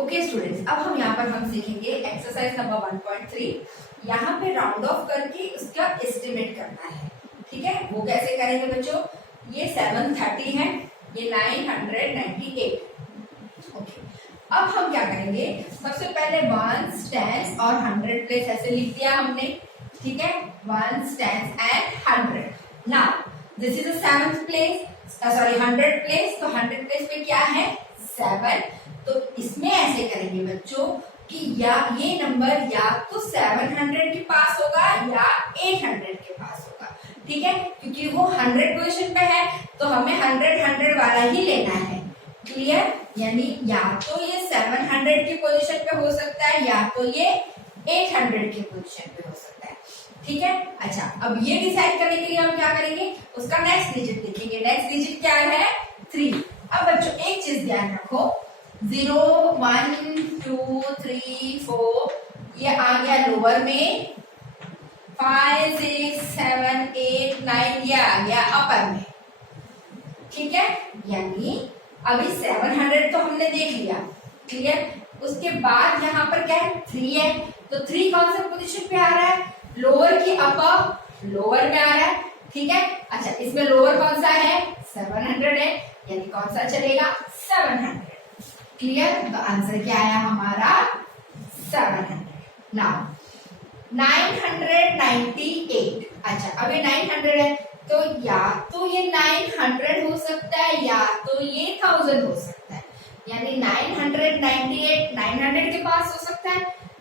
Okay students, अब हम सीखेंगे एक्सरसाइज नंबर 1.3। यहाँ पे राउंड ऑफ करके उसका एस्टिमेट करना है। ठीक है, वो कैसे करेंगे बच्चों? ये 730 है, ये 998। ओके, अब हम क्या करेंगे? सबसे पहले वंस, टेंस और 100 प्लेस ऐसे लिख दिया हमने। ठीक है, ones, tens and 100। Now this is the 7th place, sorry 100 place. तो 100 प्लेस पे क्या है? 7। तो इसमें ऐसे करेंगे बच्चों कि या ये नंबर या तो 700 के पास होगा या 800 के पास होगा। ठीक है, क्योंकि वो 100 पोजीशन पे है तो हमें 100 वाला ही लेना है। क्लियर? यानी या तो ये 700 की पोजीशन पे हो सकता है या तो ये 800 की पोजीशन पे हो सकता है। ठीक है, अच्छा, अब ये डिसाइड करने के लिए हम क्या करेंगे? उसका नेक्स्ट डिजिट देखेंगे। नेक्स्ट डिजिट क्या है? 3। अब बच्चों एक चीज ध्यान रखो, 0 1 2 3 4 ये आ गया लोअर में, 5 6 7 8 9 ये आ गया अपर में। ठीक है, यानी अभी 700 तो हमने देख लिया। क्लियर? उसके बाद यहाँ पर क्या है? 3 है। तो 3 कौन सा पोजीशन पे आ रहा है? लोअर की अपर? लोअर में आ रहा है। ठीक है, अच्छा, इसमें लोअर कौन सा है? 700 है, यानी कौन सा चलेगा? 700। क्लियर? तो आंसर क्या आया हमारा? 700। नाउ 998। अच्छा, अभी 900 है तो या तो ये 900 हो सकता है या तो ये 1000 हो सकता है। यानी 998 900 के पास हो सकता है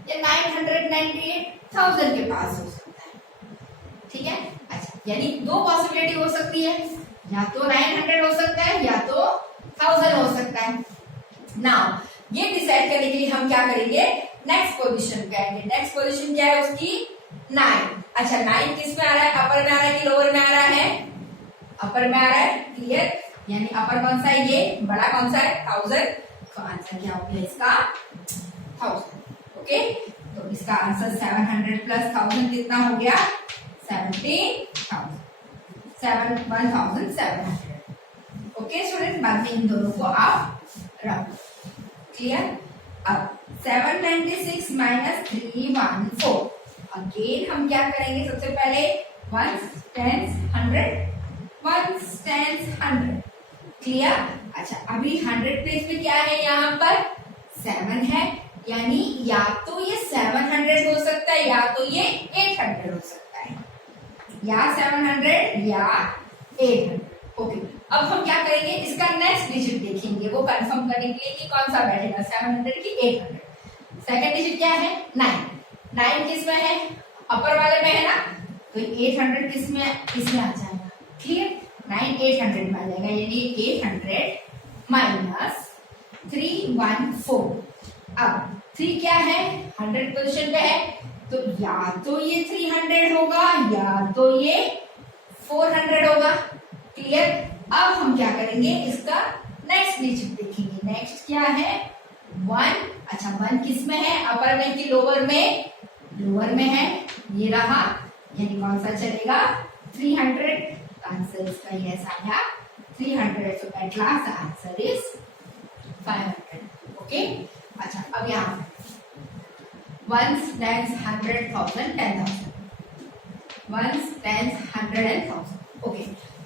या 998 1000 के पास हो सकता है। ठीक है, अच्छा, यानी दो पॉसिबिलिटी हो सकती है, या तो 900 हो सकता है या तो 1000 हो सकता है। नाउ ये डिसाइड करने के लिए हम क्या करेंगे? नेक्स्ट पोजीशन पे आएंगे। नेक्स्ट पोजीशन क्या है उसकी? 9। अच्छा, 9 किस में आ रहा है? अपर में आ रहा है कि लोअर में आ रहा है? अपर में आ रहा है। क्लियर? यानी अपर कौन सा है? ये बड़ा कौन सा है? 1000। तो आंसर क्या हो गया इसका? 1000। ओके, तो इसका आंसर 700 प्लस 1000 कितना हो गया? 17,000। 1700। ओके स्टूडेंट, बाद में इन दोनों को आप रखो। क्लियर? अब 796 माइनस 314। अगेन हम क्या करेंगे? सबसे पहले ones, tens, 100, ones, tens, 100। Clear? अच्छा, अभी 100 प्लेस पे क्या है? यहाँ पर 7 है, यानी या तो ये 700 हो सकता है या तो ये 800 हो सकता है, या 700 या 800। ओके, अब हम क्या करेंगे? इसका नेक्स्ट डिजिट देखेंगे, वो कंफर्म करने के लिए कि कौन सा बैठेगा, 700 की 800। सेकंड डिजिट क्या है? 9। 9 किस में है? अपर वाले में है ना, तो 800 किस में आ जाएगा? क्लियर? 9 800 में आ जाएगा, यानी 800 माइनस 314। अब 3 क्या है? 100 पोजीशन पे है, तो या तो ये 300 होगा या तो ये 400 होगा। क्लियर? अब हम क्या करेंगे? इसका नेक्स्ट डिजिट देखेंगे। नेक्स्ट क्या है? 1। अच्छा, 1 किस में है? अपर में कि लोअर में? लोअर में है, ये रहा, यानी कौन सा चलेगा? 300। आंसर इसका यस आया 300। So at last answer is 500। Okay, अच्छा, अब यहाँ ones, tens, 100, 1000, 10,000। Ones, tens, 100 and 1000। Okay,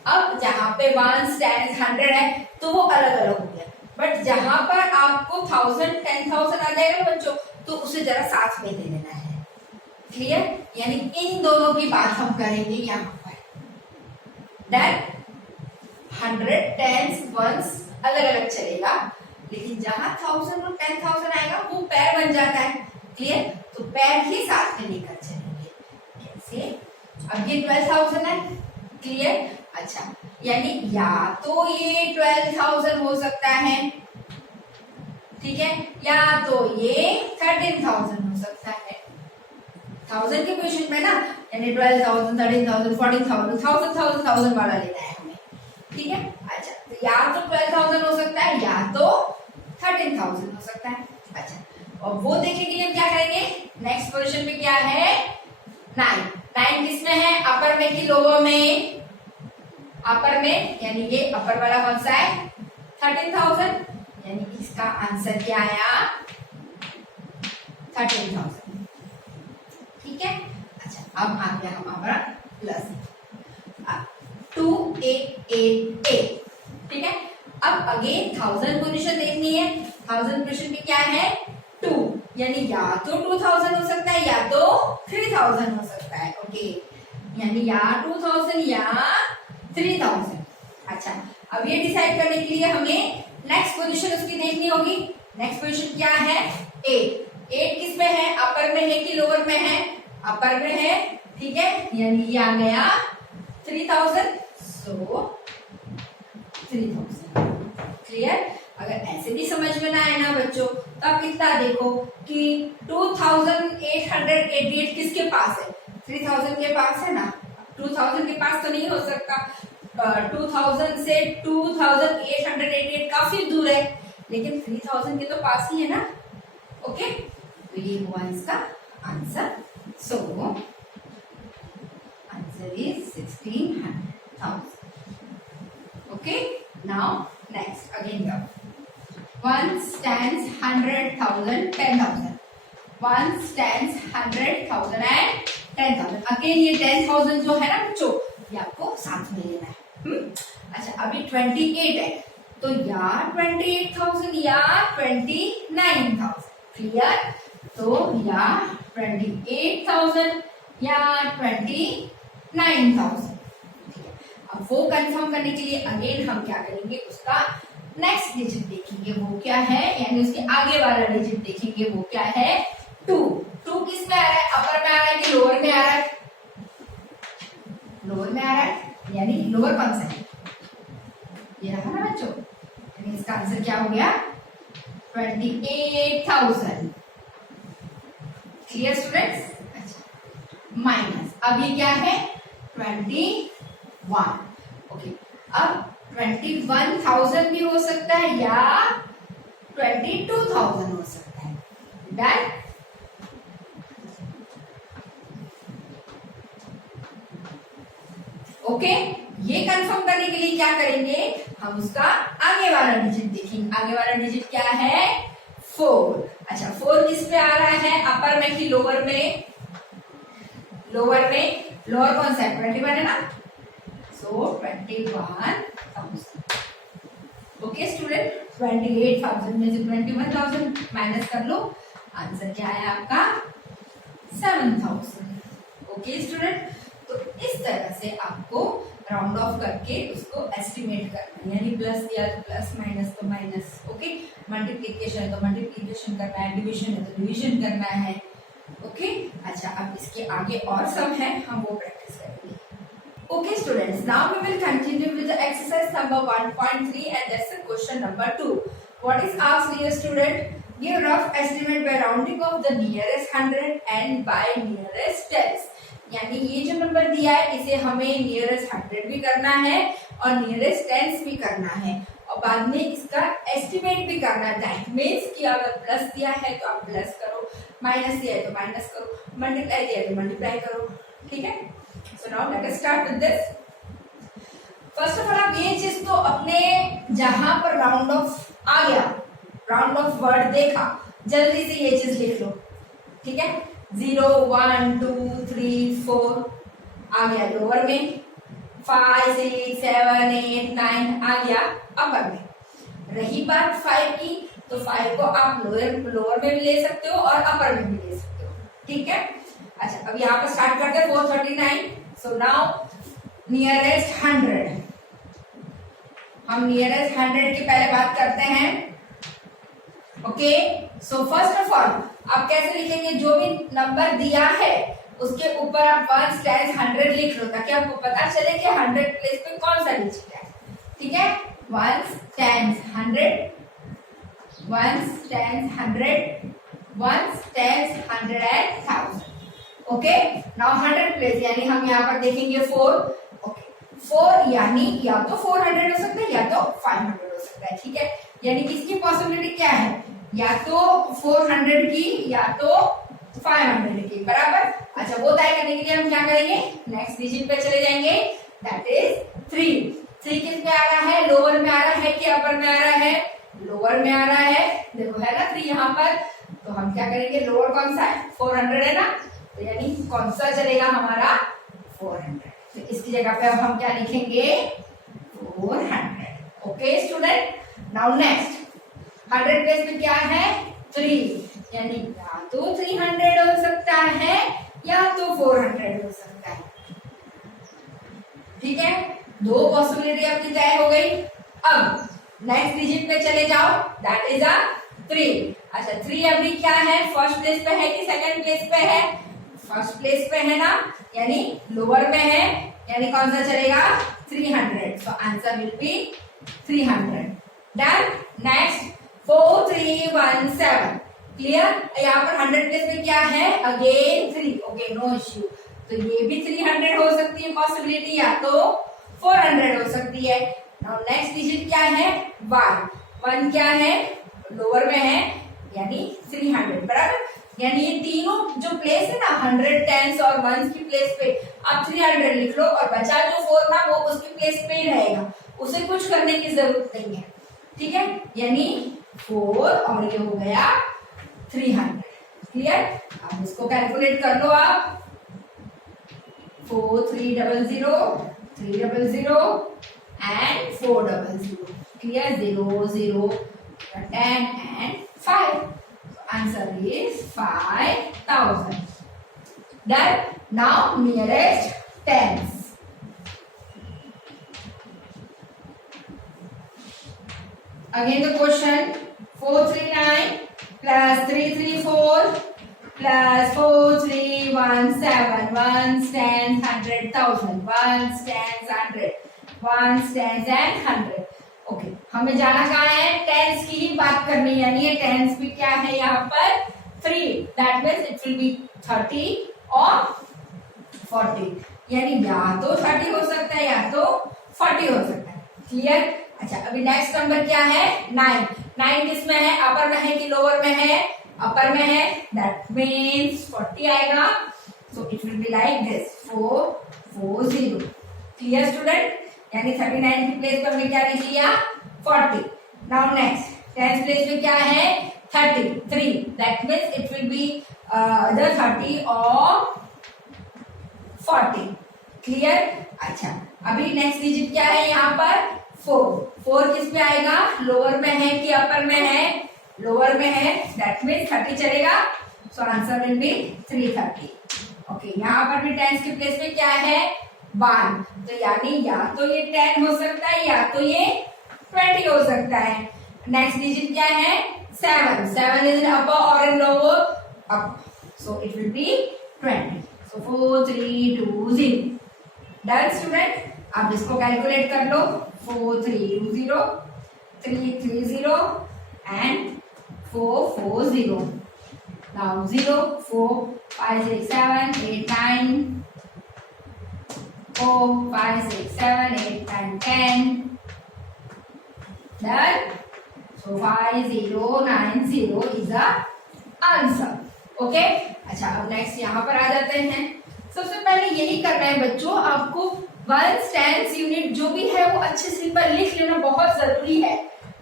अब जहां पे 1 10 100 है तो वो अलग अलग हो गया, बट जहां पर आपको 1000 10,000 आ जाएगा बच्चों, तो उसे जरा साथ में ले लेना है। क्लियर? यानी इन दोनों की बात हम करेंगे यहाँ पर। डन? 100 10 1 अलग अलग चलेगा, लेकिन जहां 1000 और 10,000 आएगा वो पैर बन जाता है। क्लियर? तो पैर ही साथ में लेकर चलेंगे। कैसे? अब ये 12,000 है। क्लियर? अच्छा, यानी या तो ये 12,000 हो सकता है, ठीक है, या तो ये 13,000 हो सकता है। 1000 के पोजीशन में ना, यानी 12,000 13,000 14,000 1000 वाला लेना है हमें। ठीक है, अच्छा, तो या तो 12,000 हो सकता है या तो 13,000 हो सकता है। अच्छा, और वो देखने के लिए हम क्या करेंगे? नेक्स्ट पोजीशन पे क्या है? 9 9 किसमें है, अपर में कि लोअर में? अपर में, यानी ये अपर वाला कौन सा है? 13,000, यानी इसका आंसर क्या आया? 13,000। ठीक है। अच्छा, अब आ गया हमारा प्लस 2888। ठीक है। अब अगेन 1000 पोजीशन देखनी है। 1000 पोजीशन में क्या है? 2, यानी या तो 2000 हो सकता है या तो 3000 हो सकता है। ओके, यानी या 2000 या 3000। अच्छा, अब ये डिसाइड करने के लिए हमें नेक्स्ट पोजीशन उसकी देखनी होगी। नेक्स्ट पोजीशन क्या है? 8 8 किस में है, अपर में है कि लोअर में है? अपर में है। ठीक है, यानी ये आ गया 3000, सो 3000। क्लियर? अगर ऐसे भी समझ में ना आए ना बच्चों, तो आप कितना देखो कि 2888 किसके पास है? 3000 के पास है ना। 2000 के पास तो नहीं हो सकता, 2000 से 2888 काफी दूर है, लेकिन 3000 के तो पास ही है ना। ओके, तो ये हुआ इसका answer. So answer is 1600,000। Okay, now next again ones, tens, 100,000, 10,000. Ones, tens, 100,000 and 10,000. Again ये 10,000 जो है ना बच्चों, ये आपको साथ में लेना है। अच्छा, अभी 28 है, तो या 28,000 या 29,000। क्लियर? तो या 28,000 या 29,000। ठीक है। अब वो कंफर्म करने के लिए अगेन हम क्या करेंगे, उसका नेक्स्ट डिजिट देखेंगे वो क्या है, यानी उसके आगे वाला डिजिट देखेंगे वो क्या है? 2 2 किस में आ रहा है? अपर में आ रहा है कि लोअर में आ रहा है? लोअर में आ रहा है, यानी लोअर कौन सा है? ये रहा ना बच्चों, यानी इसका आंसर क्या हो गया? 28,000। Clear students? अच्छा, माइनस, अब ये क्या है? 21। ओके, अब 21,000 भी हो सकता है या 22,000 हो सकता है। डन? ओके, ये कंफर्म करने के लिए क्या करेंगे, हम उसका आगे वाला डिजिट देखेंगे। आगे वाला डिजिट क्या है? 4। अच्छा, 4 किस पे आ रहा है? अपर में कि लोअर में? लोअर में। लोअर कौन सा है? 21 है ना, सो 21,000। ओके स्टूडेंट, 28,000 में से 21,000 माइनस कर लो, आंसर क्या है आपका? 7,000। ओके स्टूडेंट, तो इस तरह से आपको राउंड ऑफ करके उसको एस्टिमेट करना है, यानी प्लस दिया तो प्लस, माइनस तो माइनस। ओके, मल्टीप्लिकेशन है तो मल्टीप्लिकेशन करना है, डिविजन है तो डिविजन करना है। ओके, अच्छा, अब इसके आगे और सम है, हम वो प्रैक्टिस करेंगे। Okay students, now we will continue with the exercise number 1.3 and that's the question number 2. What is asked here student? Give rough estimate by rounding of the nearest 100 and by nearest tens. यानी ये जो number दिया है इसे हमें nearest 100 भी करना है और नियरेस्ट टेंस भी करना है और बाद में इसका एस्टिमेट भी करना है। दैट मीन्स कि अगर प्लस दिया है तो आप प्लस करो, माइनस दिया है तो माइनस करो, मल्टीप्लाई दिया है तो मल्टीप्लाई करो। ठीक है, so now let us start with this. First of all आप ये चीज तो अपने जहां पर राउंड ऑफ आ गया, राउंड ऑफ वर्ड देखा, जल्दी से ये चीज लिख लो। ठीक है, 0 1 2 3 4 आ गया लोअर में, 5 6 7 8 9 आ गया अपर में। रही बात 5 की, तो 5 को आप लोअर में भी ले सकते हो और अपर में भी ले सकते हो। ठीक है, अच्छा, अब यहाँ पर स्टार्ट करते हैं 439। सो नाउ नियरेस्ट 100, हम नियरेस्ट 100 की पहले बात करते हैं। Okay, so first of all आप कैसे लिखेंगे, जो भी नंबर दिया है उसके ऊपर आप 1 टाइम्स 100 लिख लो ताकि आपको पता चले कि 100 प्लेस पे कौन सा डिजिट है। ठीक है, 1 times 100, 1 times 100, 1 times 100 and 1000। Okay, now 100 place यानी हम यहाँ पर देखेंगे 4। ओके, 4 यानी या तो 400 हो सकता है या तो 500 हो सकता है। ठीक है, यानी इसकी पॉसिबिलिटी क्या है, या तो 400 की या तो 500 की बराबर। अच्छा वो तय करने के लिए हम क्या करेंगे, नेक्स्ट डिजिट पे चले जाएंगे, दैट इज 3। 3 किस में आ रहा है, लोअर में आ रहा है कि अपर में आ रहा है, लोअर में आ रहा है, देखो है ना 3 यहाँ पर। तो हम क्या करेंगे, लोअर कौन सा है, 400 है ना, तो यानी कौन सा चलेगा हमारा 400। तो इसकी जगह पे अब हम क्या लिखेंगे 400। Okay student, now next 100 place में क्या है 3, यानी या तो 300 हो सकता है या तो 400 हो सकता है। ठीक है, दो पॉसिबिलिटी आपकी तय हो गई। अब नेक्स्ट डिजिट पे चले जाओ, दैट इज अ 3। अच्छा 3 अभी क्या है, फर्स्ट प्लेस पे है कि सेकंड प्लेस पे है, फर्स्ट प्लेस पे है ना, यानी लोअर में है, यानी कौन सा चलेगा 300। So answer will be 300। Done. Next 4317, clear. यहाँ पर 100 प्लेस में क्या है, अगेन 3, ओके नो इश्यू। तो ये भी 300 हो सकती है पॉसिबिलिटी, या तो 400 हो सकती है। नाउ नेक्स्ट डिजिट क्या है 1, 1 क्या है लोअर में है, यानी 300 बराबर। यानी ये तीनों जो प्लेस है ना 100, 10 और 1 की प्लेस पे आप 300 लिख लो, और बचा जो 4 ना वो उसकी प्लेस पे ही रहेगा, उसे कुछ करने की जरूरत नहीं है। ठीक है, यानी 4 और ये हो गया 300। क्लियर। अब इसको कैलकुलेट कर लो आप, 4 300 300 and 400, clear, 0 0 10 and 5. Answer is 5000. Done. Now nearest tens. Again the question, 439 plus 334 plus 4317, ones, tens, 100,000, ones, tens, 100, ones, tens and 100. Okay हमें जाना कहाँ है, टेंस की ही बात करनी है, यानी ये टेंस भी क्या है यहाँ पर 3, that means it will be 30 और 40, यानी या तो 30 हो सकता है या तो 40 हो सकता है। क्लियर। अच्छा अभी नेक्स्ट नंबर क्या है 9, 9 किस में है, अपर में है कि लोअर में है, अपर में है, दैट मीन्स 40 आएगा। So it will be like this 440। Clear student, यानी 39 की प्लेस पर हमने क्या लिख लिया 40। नाउ नेक्स्ट 10 प्लेस पे क्या है 33, that means it will be either 30 और 40। क्लियर। अच्छा अभी नेक्स्ट डिजिट क्या है यहाँ पर 4, 4 किस पे आएगा, लोअर में है कि अपर में है, लोअर में है, दैट मीन्स 30 चलेगा। So answer will be 330। Okay यहाँ पर भी 10 की प्लेस पे क्या है 1, तो यानी या तो ये 10 हो सकता है या तो ये 20 हो सकता है। नेक्स्ट डिजिट क्या है 7, 7 इज इन अपर और इन lower, up, so it will be 20। So 4320। Done student, अब इसको कैलकुलेट कर लो, 4320 330 and 440। Now 0 4 5 6 7 8 9 4 5 6 7 8 9 10। Done. So 5090 is the answer. Okay. अच्छा अब नेक्स्ट यहाँ पर आ जाते हैं। सबसे पहले यही करना है बच्चों, आपको वंस टेंस यूनिट जो भी है वो अच्छे से पर लिख लेना बहुत जरूरी है।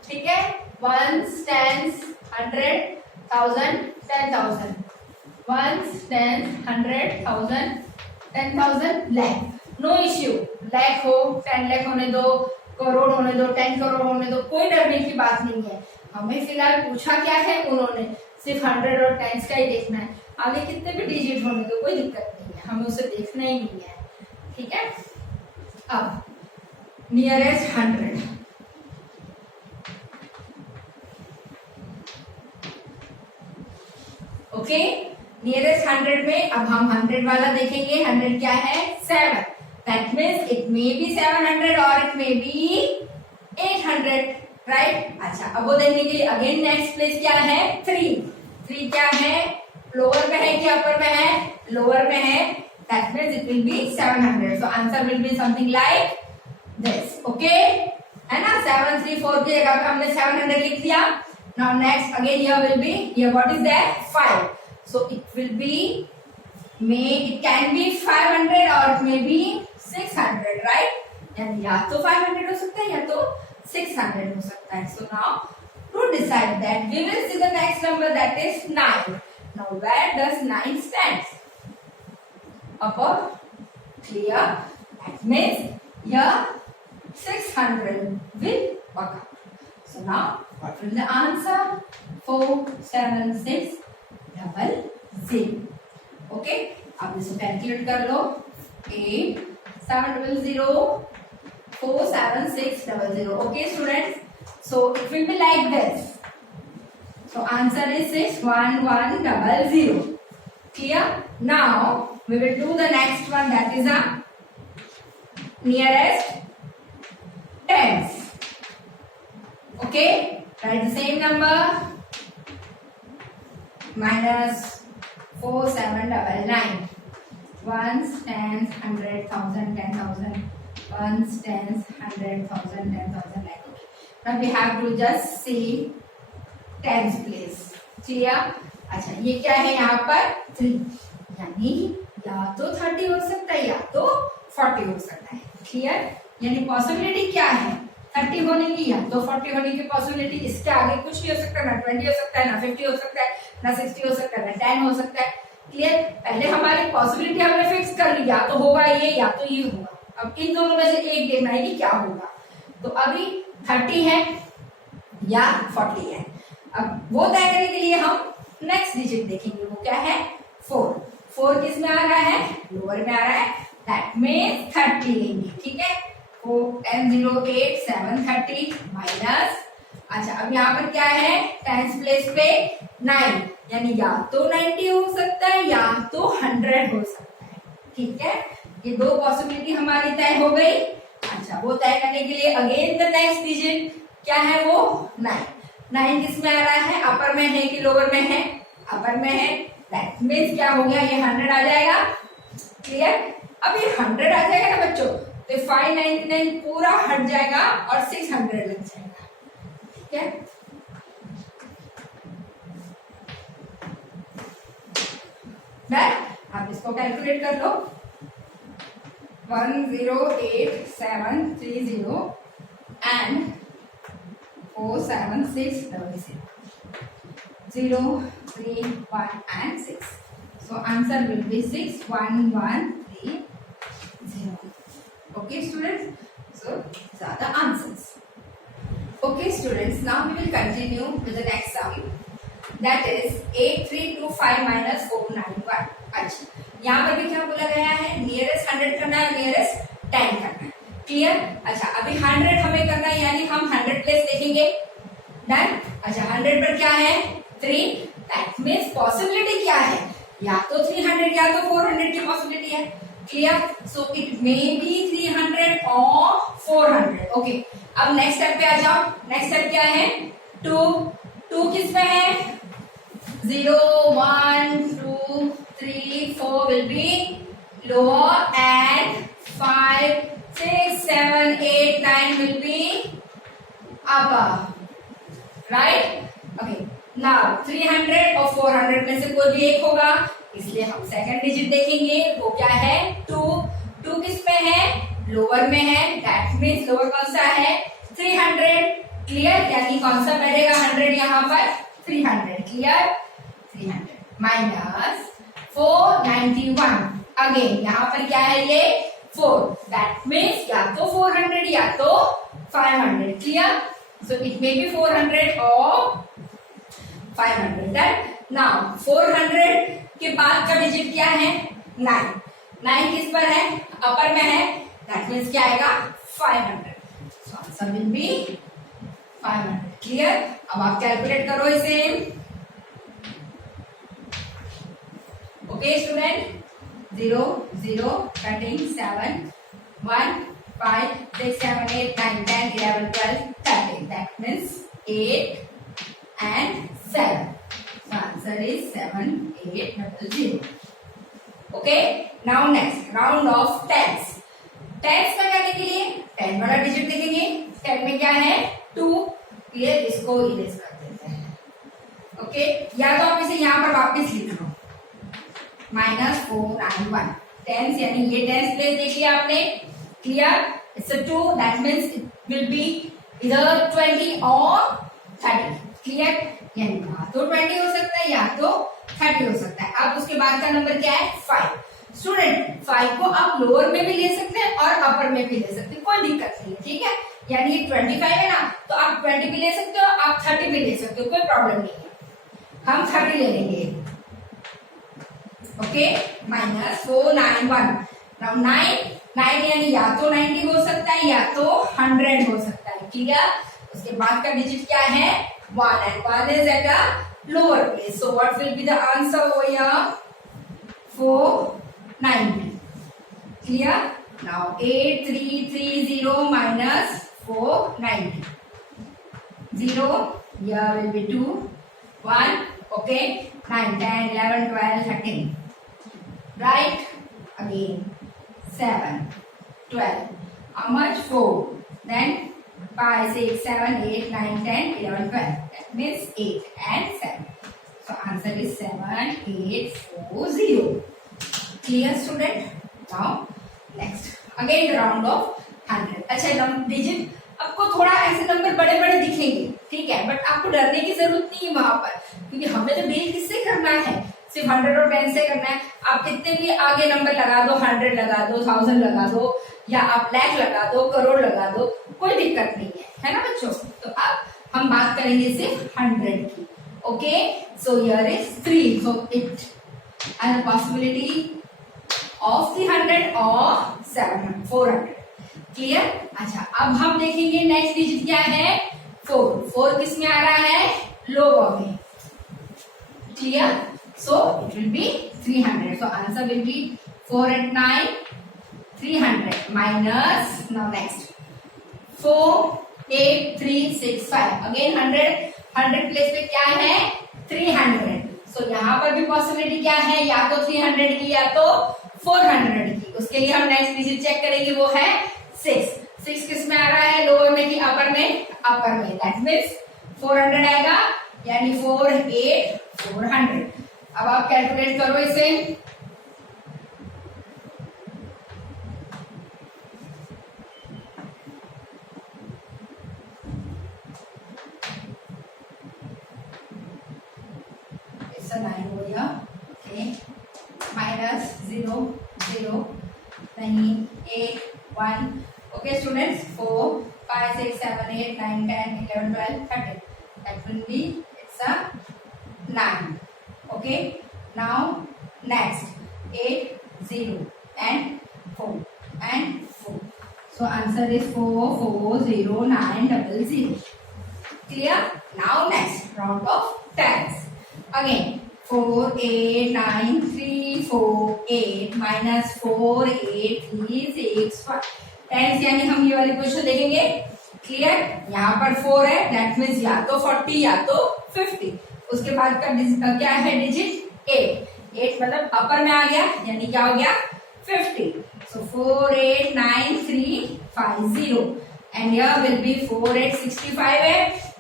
ठीक है, ones tens 100 1000 10,000, ones tens 100 1000 10,000 lakh, no issue, lakh हो 10 लाख होने दो, करोड़ होने दो, 10 करोड़ होने दो, कोई डरने की बात नहीं है। हमें फिलहाल पूछा क्या है उन्होंने, सिर्फ 100 और 10 का ही देखना है, आगे कितने भी डिजिट होने दो कोई दिक्कत नहीं है, हमें उसे देखना ही नहीं है। ठीक है, अब नियरेस्ट 100, ओके नियरेस्ट 100 में अब हम 100 वाला देखेंगे। 100 क्या है 7, that means it may be 700 और इट मे बी 800, राइट। अच्छा अब वो देखने के लिए अगेन नेक्स्ट प्लेस क्या है 3, 3 क्या है लोअर में है कि अपर में है, लोअर में है, that means it will be 700। So answer will be something like this, okay है ना। 734 की जगह पे हमने 700 लिख दिया। Now next again here will be, here what is that 5, So it will be, it can be 500 or it may be 600, right? यानी या तो 500 हो सकता है या तो 600 हो सकता है. So now to decide that, we will see the next number, that is 9. Now where does 9 stands? Upper, clear. That means here 600 will work out. So now what will the answer? 47600. Okay, अब इसको calculate कर लो. 8700 47600. Okay students, so it will be like this. So answer is 61100. Clear? Now we will do the next one, that is a nearest tens. Okay, write the same number, minus 4799. Ones, tens, 100, 1000, 10,000. Ones, tens, 100, 1000, 10,000, like okay. Now we have to just see tens place. Clear? अच्छा, ये क्या है यहाँ पर 3, यानी या तो 30 हो सकता है या तो 40 हो सकता है. क्लियर? यानी पॉसिबिलिटी क्या है 30 होने की या तो 40 होने की पॉसिबिलिटी. इसके आगे कुछ नहीं हो सकता, ना 20 हो सकता है, ना 50 हो सकता है, ना 60 हो सकता है, ना 10 हो सकता है. क्लियर? पहले हमारी पॉसिबिलिटी हमने फिक्स कर ली, या तो होगा ये या तो ये होगा. अब इन दोनों में से एक देखना है कि क्या होगा. तो अभी 30 है या 40 है. अब वो तय करने के लिए हम नेक्स्ट डिजिट देखेंगे. वो क्या है 4. 4 किस में आ रहा है? लोअर में आ रहा है. दैट मीन्स 30 लेंगे. ठीक है, 1008 730 माइनस. अच्छा, अब यहाँ पर क्या है टेंस प्लेस पे 9, यानी या तो 90 हो सकता है या तो 100 हो सकता है. ठीक है, ये दो पॉसिबिलिटी हमारी तय हो गई. अच्छा, वो तय करने के लिए अगेन द नेक्स्ट डिजिट क्या है वो 9. 9 किस में आ रहा है? अपर में है कि लोअर में है? अपर में है. दैट मीन्स क्या हो गया, ये 100 आ जाएगा. क्लियर? अब ये 100 आ जाएगा ना बच्चों, तो 599 पूरा हट जाएगा और 600 लग जाएगा. ठीक है, आप इसको कैलकुलेट कर लो. 108730 and 47600. 0, 3, 1 and 6. So answer will be 61130. Okay students, so these are the answers. Okay students, now we will continue with the next sum, that is 8325 minus 491. अच्छा, यहाँ पर भी क्या बोला गया है? नियरेस्ट 100 करना है, नियरेस्ट 10 करना है. क्लियर? अच्छा, अभी 100 हमें करना है, यानी हम 100 प्लेस देखेंगे. डन. अच्छा, 100 पर क्या है 3. दैट मीन्स पॉसिबिलिटी क्या है? या तो 300 या तो 400 की पॉसिबिलिटी है. Clear? So it may be 300 और 400. ओके, अब नेक्स्ट स्टेप पे आ जाओ. नेक्स्ट स्टेप क्या है? 2. 2 किस में है? 0, 1, 2, 3, 4 will be lower and 5, 6, 7, 8, 9 will be upper. Right? Okay. Now 300 और 400 में से कोई भी एक होगा, इसलिए हम सेकंड डिजिट देखेंगे. वो क्या है 2. 2 किस में है? लोअर में है. दैट मीन्स लोअर कौन सा है? 300. क्लियर? यानी कौन सा बैठेगा 100 यहाँ पर? 300. क्लियर? 300 माइनस 491. अगेन यहाँ पर क्या है ये 4. दैट मीन्स या तो 400 या तो 500. Clear? So it may be 400 और 500. दैट नाउ 400 के बाद का डिजिट क्या है? 9. 9 किस पर है? अपर में है. दैट मीन्स क्या आएगा 500. So answer will be 500. Clear? अब आप कैलकुलेट करो इसे. Okay student, 0, 0, 13, 7, 1, 5, 6, 7, 8, 9, 10, 11, 12, 13. That means 8 and 7. So answer is 7800. Okay. Now next round of tens. Tens का करने के लिए 10 वाला डिजिट देखेंगे. 10 में क्या है 2. ये इसको इरेज कर देते हैं. ओके, या तो आप इसे यहाँ पर वापस लिख लो. -491 टेंस, यानी ये टेंस प्लेस देखिए आपने, clear, it's a 2, that means it will be इधर 20 और 30, क्लियर, यानी या तो 20 हो सकता है या तो 30 हो सकता है। अब उसके बाद का नंबर क्या है 5। स्टूडेंट 5 को आप लोअर में भी ले सकते हैं और अपर में भी ले सकते हैं, कोई दिक्कत नहीं है, ठीक है, यानी ये 25 है ना, तो आप 20 भी ले सकते हो, आप 30 भी ले सकते हो, कोई प्रॉब्लम नहीं है, हम 30 ले लेंगे। ओके, -491, नाउ 9 यानी या तो 90 हो सकता है या तो 100 हो सकता है, क्लियर। उसके बाद का डिजिट क्या है 1, and 1 is at a lower place, so what will be the answer over here 490, clear। now 8330 minus 490, 0 here will be 2 1, okay, 9 10 11 12 13, right, again 7 12, how much 4, then 5 6 7 8 9 10 11 12, that means 8 and 7, so answer is 7840, clear student। now next again the round of 100। अच्छा digit आपको थोड़ा ऐसे number बड़े बड़े दिखेंगे, ठीक है, but आपको डरने की जरूरत नहीं है वहां पर, क्योंकि हमें तो डील किससे करना है, सिर्फ 100 और 10 से करना है। आप कितने भी आगे नंबर लगा दो, 100 लगा दो, 1000 लगा दो, या आप लाख लगा दो, करोड़ लगा दो, कोई दिक्कत नहीं है ना बच्चों। तो अब हम बात करेंगे सिर्फ 100 की। Okay, so here is 3, so it and possibility of 300 और 700 400, क्लियर। अच्छा, अब हम देखेंगे नेक्स्ट डिजिट क्या है 4। 4 किस में आ रहा है लोअर में, clear, so it will be 300, so answer will be 4 and 9 300 minus, now next 4 8 3 6 5, again 100 place पे क्या है 300, so यहाँ पर भी पॉसिबिलिटी क्या है या तो 300 की या तो 400 की। उसके लिए हम नेक्स्ट डिजिट चेक करेंगे, वो है 6 किस में आ रहा है लोअर में कि अपर में, अपर में, दैट मीन्स 400 आएगा, यानी 4 8 400। अब आप कैलकुलेट करो इसे, इससे 9 हो गया, ओके, -0 0 नहीं 8 1, okay students, 4 5 6 7 8 9 10 11 12 13, that will be it's a 9, okay, now next 8 0 and 4 and 4, so answer is 4 4 0 9 00, clear। now next round of tens, again 4 8 9 3 4 8 minus 4 8 3 6 5, tense यानी हम ये वाली क्वेश्चन देखेंगे, क्लियर। यहाँ पर 4 है, दैट मीन्स या तो 40 या तो 50। उसके बाद का क्या है डिजिट 8 मतलब अपर में आ गया, यानी क्या हो गया 50, सो 4 8 9 3 5 0, एंड यह विल बी 4 8 65 है,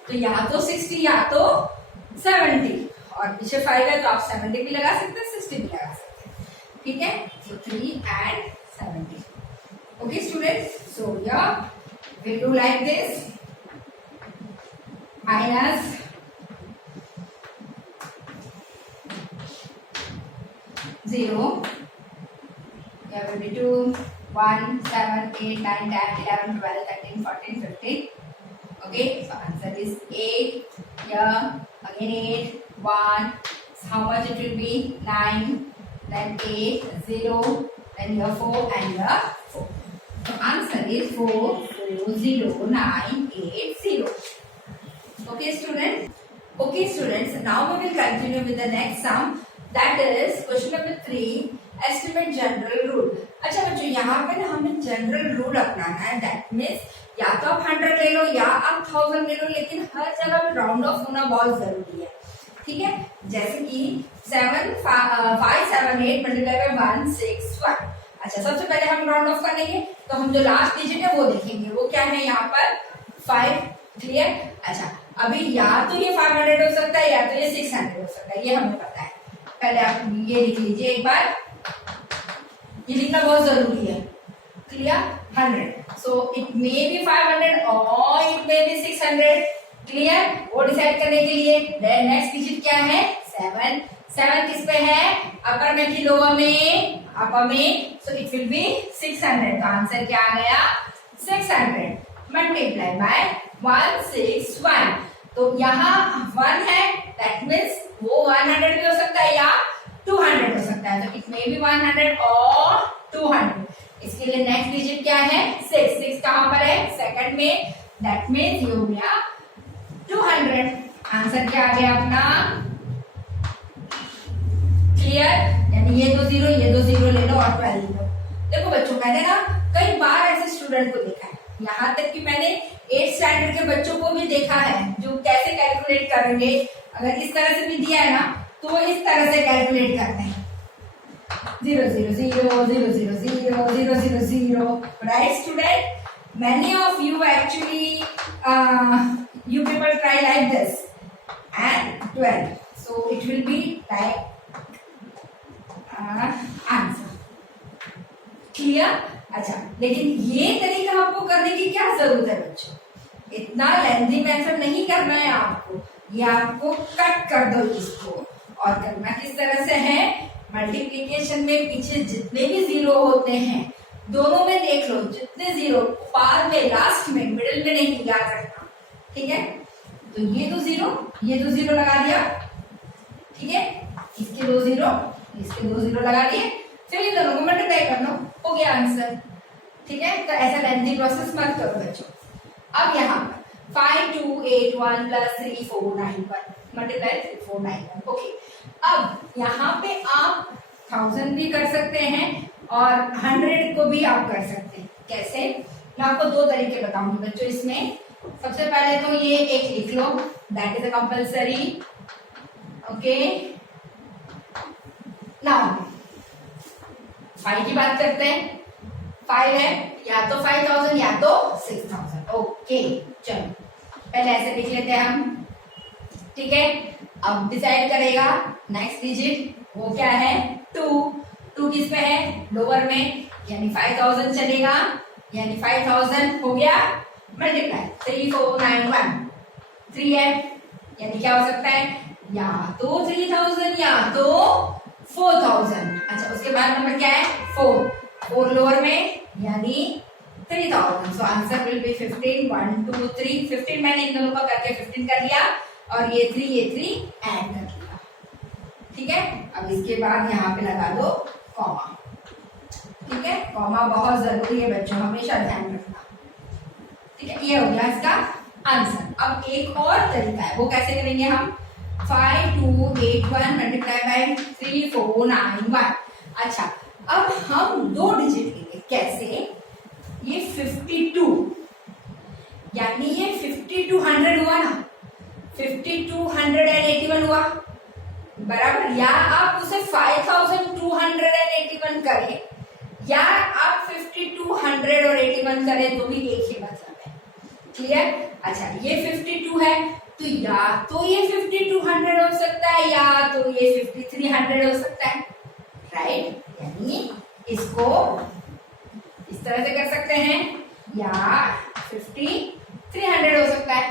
तो या तो 60 या तो 70, और पीछे 5 है तो आप 70 भी लगा सकते हैं 60 भी लगा सकते हैं, ठीक है, सो 3 and 70, okay students, so yeah we'll do like this, minus 0, here will be 2 1 7 8 9 10 11 12 13 14 15, okay, so answer is 8, here again 8 1, so how much it will be 9, then 8 0, then here 4 and here 4, so answer is 4 4 0 9 8 0, okay students, okay students, now we will continue with the next sum, that is question number 3, estimate general rule। अच्छा बच्चों, यहाँ पे ना हमें general rule अपनाना है, that means या तो आप 100 ले लो या आप 1000 ले लो, लेकिन हर जगह पे राउंड ऑफ होना बहुत जरूरी है, ठीक है। जैसे कि 7 5 7 8 मल्टीप्लाई बाय 1 6 1, अच्छा सबसे पहले हम राउंड ऑफ करेंगे, तो हम जो लास्ट डिजिट है वो देखेंगे, वो क्या है यहाँ पर 5, क्लियर। अच्छा, अभी या तो ये 500 हो सकता है या तो ये 600 हो सकता है, ये हमें पता है। पहले आप ये लिख लीजिए एक बार, ये लिखना बहुत जरूरी है। Clear? 100, so it may be 500 और इट मे बी 600। क्लियर? वो डिसाइड करने के लिए नेक्स्ट डिजिट क्या है? 7। 7 किस पे है? अपर में कि लोअर में? अपर में, सो इट विल बी 600। तो आंसर क्या आ गया? 600 मल्टीप्लाई बाय 161। तो यहाँ 1 है, दैट मीन्स वो 100 भी हो सकता है या 200 हो सकता है। तो इट मे बी 100 और 200। इसके लिए नेक्स्ट डिजिट क्या है? 6। 6 कहां पर है? सेकंड में, दैट मीन्स ये हो गया 200। आंसर क्या आ गया अपना? क्लियर? यानी ये दो जीरो ले लो और 12 ले लो। देखो बच्चों, मैंने ना कई बार ऐसे स्टूडेंट को देखा है, यहाँ तक कि मैंने 8th स्टैंडर्ड के बच्चों को भी देखा है जो कैसे कैलकुलेट करेंगे। अगर इस तरह से भी दिया है ना तो वो इस तरह से कैलकुलेट करते हैं, 0 0 0 0 0 0 0 0 0। Right student? many of you actually you people try like this and 12, so it will be like answer. Clear? अच्छा, लेकिन ये तरीका आपको करने की क्या जरूरत है बच्चों? इतना लेंथी मेथड नहीं करना है आपको, ये आपको कट कर दो इसको। और करना किस तरह से है? मल्टीप्लीकेशन में पीछे जितने भी जीरो होते हैं दोनों में देख लो, जितने जीरो बाद में, लास्ट में, मिडिल में नहीं, याद रखना। ठीक है? तो ये दो जीरो लगा दिया। ठीक है? इसके 2 जीरो, इसके 2 जीरो लगा दिए, फिर इन दोनों को मल्टीप्लाई कर लो, हो गया आंसर। ठीक है? तो ऐसा लेंथी प्रोसेस मत करो बच्चों। अब यहाँ पर 5 2 8 1 प्लस 3 4 9 1 मल्टीप्लाई 3 4 9 1। ओके, अब यहाँ पे आप 1000 भी कर सकते हैं और 100 को भी आप कर सकते हैं। कैसे? मैं आपको 2 तरीके बताऊंगी बच्चों इसमें। सबसे पहले तो ये एक लिख लो, that is a compulsory. Okay, now 5 की बात करते हैं। 5 है, या तो 5000 या तो 6000। ओके, चलो पहले ऐसे लिख लेते हैं हम। ठीक है? अब डिसाइड करेगा नेक्स्ट डिजिट, वो क्या है? 2 किस पे है? लोअर में, यानी 5000 चलेगा, यानी 5000 हो गया मल्टीप्लाई 3 4 9 1। 3 है, यानी क्या हो सकता है? या तो 3000 या तो 4000। अच्छा, उसके बाद नंबर क्या है? 4 लोअर में, यानी 3000। So answer will be 15 1 2 3। 15 मैंने इन दोनों का करके 15 कर लिया और ये 3 ऐड कर लिया। ठीक है? अब इसके बाद यहाँ पे लगा दो कॉमा। ठीक है? कॉमा बहुत जरूरी है बच्चों, हमेशा ध्यान रखना। ठीक है? ये हो गया इसका आंसर। अब एक और तरीका है, वो कैसे करेंगे हम? 5 2 8 1 मल्टीप्लाई बाय 3 4 9 1। अच्छा, अब हम 2 डिजिट लेंगे। कैसे? ये 52, यानी ये 5200 हुआ ना, 5281 हुआ बराबर। या आप उसे 5281 करें या आप 5200 और 81 करें तो भी एक ही मतलब है। क्लियर? अच्छा, ये 52 है तो या तो ये 5200 हो सकता है या तो ये 5300 हो सकता है। राइट? यानी इसको इस तरह से कर सकते हैं या 5300 हो सकता है।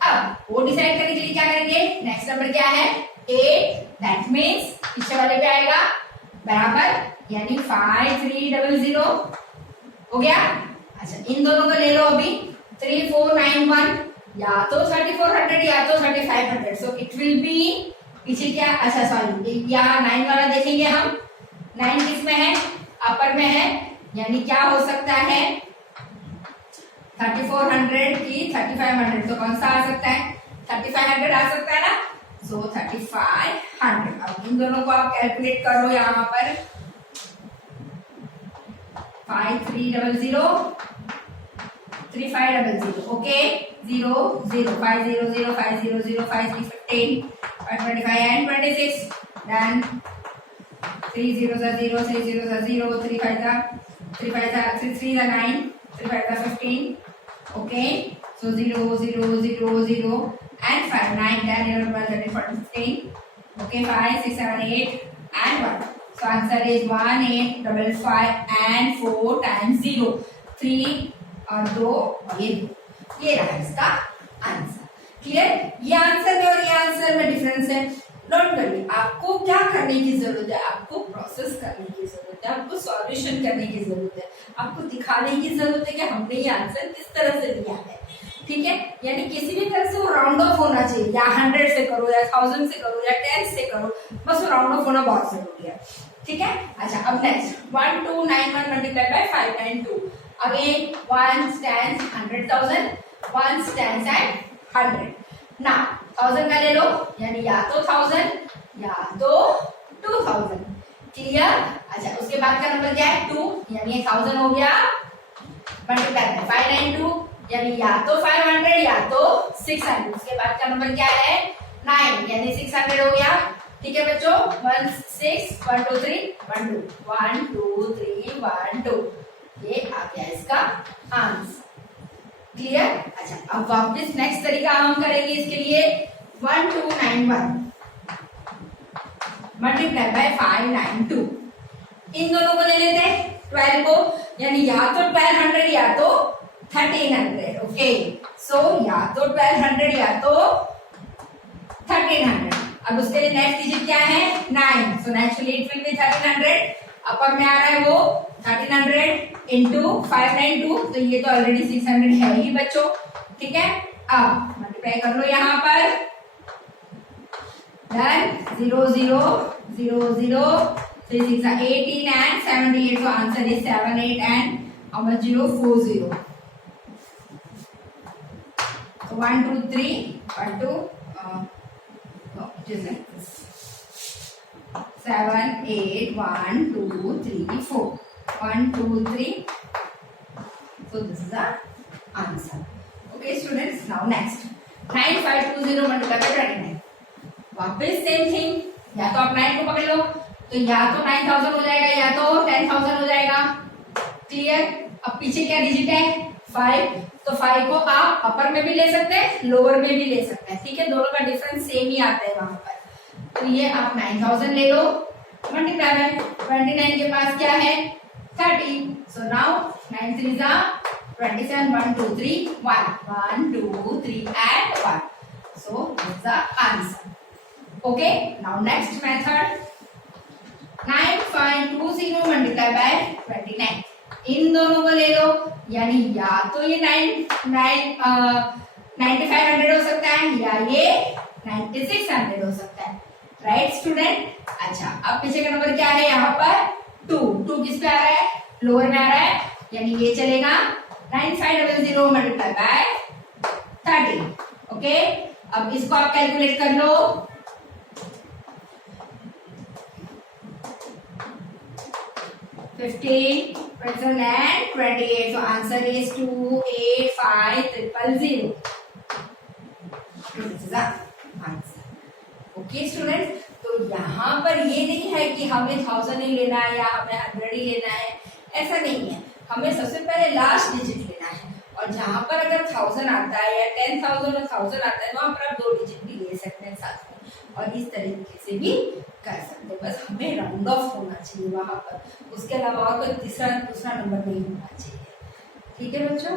अब वो डिसाइड करने के लिए क्या करेंगे? नेक्स्ट नंबर क्या है? 8, दैट मीन्स पीछे वाले पे आएगा बराबर, यानी 5300 हो गया। अच्छा, इन दोनों को ले लो अभी, 3491 या तो 3400 या तो 3500। सो इट विल बी, पीछे क्या? अच्छा सॉरी, यहाँ 9 वाला देखेंगे हम। 9 किस में है? अपर में है, यानी क्या हो सकता है? 3400 की 3500, तो कौन सा आ सकता है? 3500 आ सकता है ना। सो 3500। अब इन दोनों को आप कैलकुलेट करो यहाँ पर। 5300 3500। Okay, 0 0 500 500 5 3 15 525 and 26। Done। 3 zeros are 0, 3 zeros are 0, 3 5 are 3 5 are 3 3 are 9, 3 5 are 15. Okay, so 0 0 0 0 and 5 9 10 11 12 13 14 15. Okay, 5 6 7 8 and 1. So answer is 1855 and 4 times 0. 3 और 2 और ये रहा इसका आंसर. क्लियर? ये आंसर में और ये आंसर में डिफरेंस है. नोट करिए. आपको क्या करने की जरूरत है? आपको प्रोसेस करने की जरूरत है, आपको सॉल्यूशन करने की जरूरत है, आपको दिखाने की जरूरत है कि हमने ये आंसर किस तरह से दिया है. ठीक है? यानी किसी भी तरह से वो राउंड ऑफ होना चाहिए. या 100 से करो या 1000 से करो या 10 से करो, बस वो राउंड ऑफ होना बहुत जरूरी है. ठीक है? अच्छा, अब next 1291 multiply by 592. Again 1 stands 100,000, 1 stands at 100. ना 1000 का ले लो, यानी या तो 1000 या तो 2000. क्लियर? अच्छा, उसके बाद का नंबर क्या है? 2, यानी 1000 हो गया मल्टीप्लाई बाय 592, यानी या तो 500 या तो 600. उसके बाद का नंबर क्या है? 9, यानी 600 हो गया. ठीक है बच्चों? 1 6 1 2 3 1 2 1 2 3 1 2. ये आ गया इसका आंसर. क्लियर? अच्छा, अब वापस नेक्स्ट तरीका हम करेंगे इसके लिए. 1291 मल्टीप्लाई बाय 592. इन दोनों को ले लेते हैं 12 को, यानी या तो 1200 या तो 1300. ओके, सो या तो 1200 या तो 1300. अब उसके लिए नेक्स्ट डिजिट क्या है? 9. So naturally it will be 1300. अपर में आ रहा है वो 1300 इंटू 592, तो ये तो ऑलरेडी 600 है ही बच्चों. ठीक है? अब मल्टीप्लाई कर लो यहाँ पर. Done. 0 0 0 0 3 6 18 and 78. So answer is 78 and how much 0? 40. So 1 2 3 1 2 no, it is like this. 7 8 1 2 3 4 1 2 3. So this is the answer. Okay students, now next 9520 multiplied by 29. वापस सेम थिंग. या तो आप 9 को पकड़ लो, तो या तो 9000 हो जाएगा या तो 10000 हो जाएगा. क्लियर? अब पीछे क्या डिजिट है? 5. तो 5 को आप अपर में भी ले सकते हैं, लोअर में भी ले सकते हैं. ठीक है? दोनों का डिफरेंस सेम ही आता है वहां पर. तो ये आप 9000 ले लो मल्टीप्लाई बाय 29 के पास क्या है? 30. So now 9 3 27 1 2 3 1 1 2 3 and 1. So this is the answer. Okay, now next method 9520 multiplied by 29. इन दोनों को ले लो, यानी या तो ये 9500 हो सकता है या ये 9600 हो सकता है. Right student? अच्छा, अब पीछे का नंबर क्या है? यहाँ पर 2 किस पे आ रहा है? लोअर में आ रहा है, यानी ये चलेगा. 9500 मल्टीप्लाई बाय 30. ओके, अब इसको आप कैलकुलेट कर लो. 15 and 28. So answer is 285000. This is the answer. Okay students, तो यहाँ पर ये नहीं है कि हमें 1000 ही लेना है या हमें 100 ही लेना है. ऐसा नहीं है. हमें सबसे पहले लास्ट डिजिट लेना है, और जहां पर अगर 1000 आता है या 10,000 और 1000 आता है, वहां पर आप 2 डिजिट भी ले सकते हैं साथ में, और इस तरीके से भी कर सकते हैं. बस हमें राउंड ऑफ होना चाहिए वहां पर. उसके अलावा और कोई दूसरा नंबर नहीं होना चाहिए. ठीक है बच्चों?